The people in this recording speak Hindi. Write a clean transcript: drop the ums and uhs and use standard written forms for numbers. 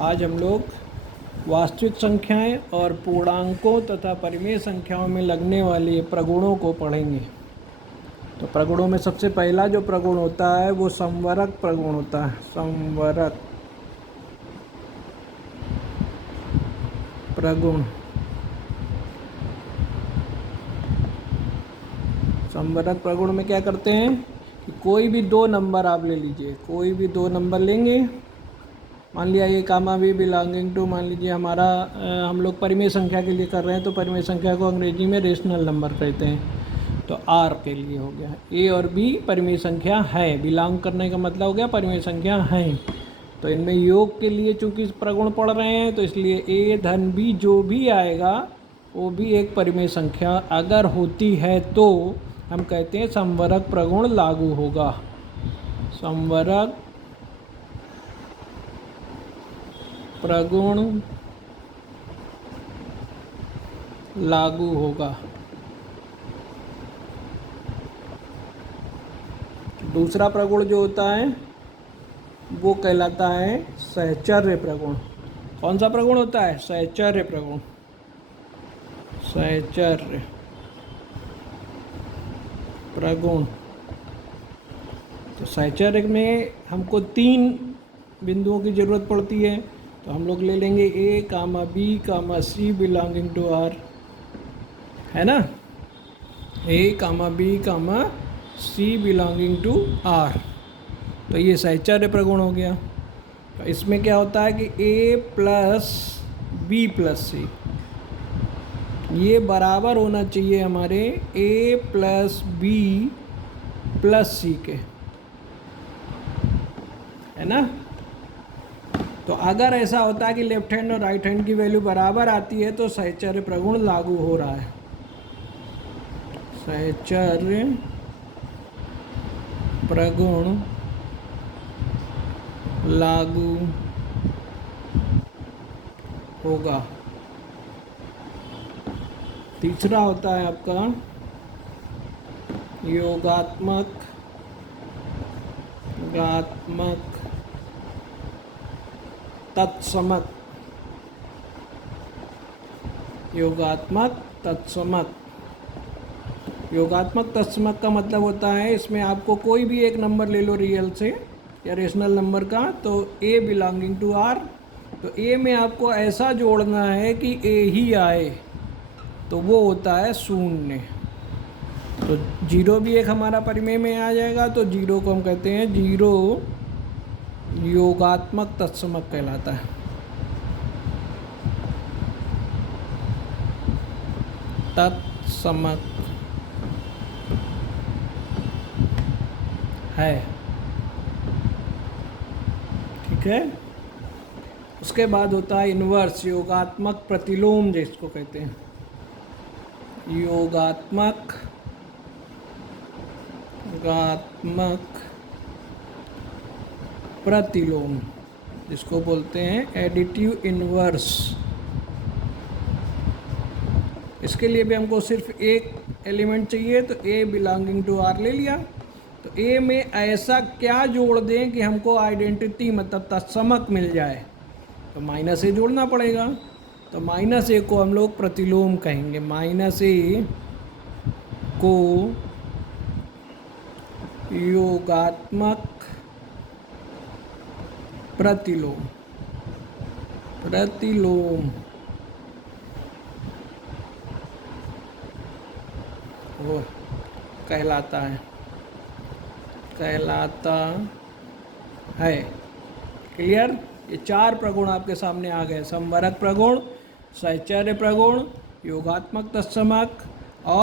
आज हम लोग वास्तविक संख्याएं और पूर्णांकों तथा परिमेय संख्याओं में लगने वाले प्रगुणों को पढ़ेंगे। तो प्रगुणों में सबसे पहला जो प्रगुण होता है वो संवरक प्रगुण होता है। संवरक प्रगुण। संवरक प्रगुण में क्या करते हैं कि कोई भी दो नंबर आप ले लीजिए, कोई भी दो नंबर लेंगे। मान लिया ये कामा बी बिलोंगिंग टू, मान लीजिए हमारा हम लोग परिमेय संख्या के लिए कर रहे हैं तो परिमेय संख्या को अंग्रेजी में रेशनल नंबर कहते हैं। तो आर के लिए हो गया, ए और बी परिमेय संख्या है, बिलोंग करने का मतलब हो गया परिमेय संख्या है। तो इनमें योग के लिए चूंकि प्रगुण पढ़ रहे हैं तो इसलिए ए धन बी जो भी आएगा वो भी एक परिमेय संख्या अगर होती है तो हम कहते हैं संवरक प्रगुण लागू होगा। संवरक प्रगुण लागू होगा। दूसरा प्रगुण जो होता है वो कहलाता है सहचर्य प्रगुण। कौन सा प्रगुण होता है? सहचर्य प्रगुण। सहचर्य प्रगुण। तो सहचर्य में हमको तीन बिंदुओं की ज़रूरत पड़ती है, तो हम लोग ले लेंगे A comma B comma C belonging to R, है ना। A comma B comma C belonging to R, तो ये सहचर्य प्रगुण हो गया। तो इसमें क्या होता है कि ए प्लस बी प्लस सी ये बराबर होना चाहिए हमारे ए प्लस बी प्लस सी के, है ना। तो अगर ऐसा होता है कि लेफ्ट हैंड और राइट हैंड की वैल्यू बराबर आती है तो सहचर्य प्रगुण लागू हो रहा है। सहचर्य प्रगुण लागू होगा। तीसरा होता है आपका योगात्मक तत्समक। योगात्मक तत्समक। योगात्मक तत्समक का मतलब होता है इसमें आपको कोई भी एक नंबर ले लो रियल से या रेशनल नंबर का, तो ए बिलोंगिंग टू आर, तो ए में आपको ऐसा जोड़ना है कि ए ही आए, तो वो होता है शून्य। तो जीरो भी एक हमारा परिमेय में आ जाएगा, तो जीरो को हम कहते हैं जीरो योगात्मक तत्समक कहलाता है। तत्समक है, ठीक है। उसके बाद होता है इन्वर्स योगात्मक प्रतिलोम जिसको कहते हैं। योगात्मक प्रतिलोम जिसको बोलते हैं एडिटिव इन्वर्स। इसके लिए भी हमको सिर्फ एक एलिमेंट चाहिए, तो ए बिलोंगिंग टू आर ले लिया। तो ए में ऐसा क्या जोड़ दें कि हमको आइडेंटिटी मतलब तत्समक मिल जाए, तो माइनस ए जोड़ना पड़ेगा। तो माइनस ए को हम लोग प्रतिलोम कहेंगे। माइनस ए को योगात्मक प्रतिलोम वो कहलाता है। क्लियर? ये चार प्रगुण आपके सामने आ गए। संवरक प्रगुण, सहचर्य प्रगुण, योगात्मक तत्समक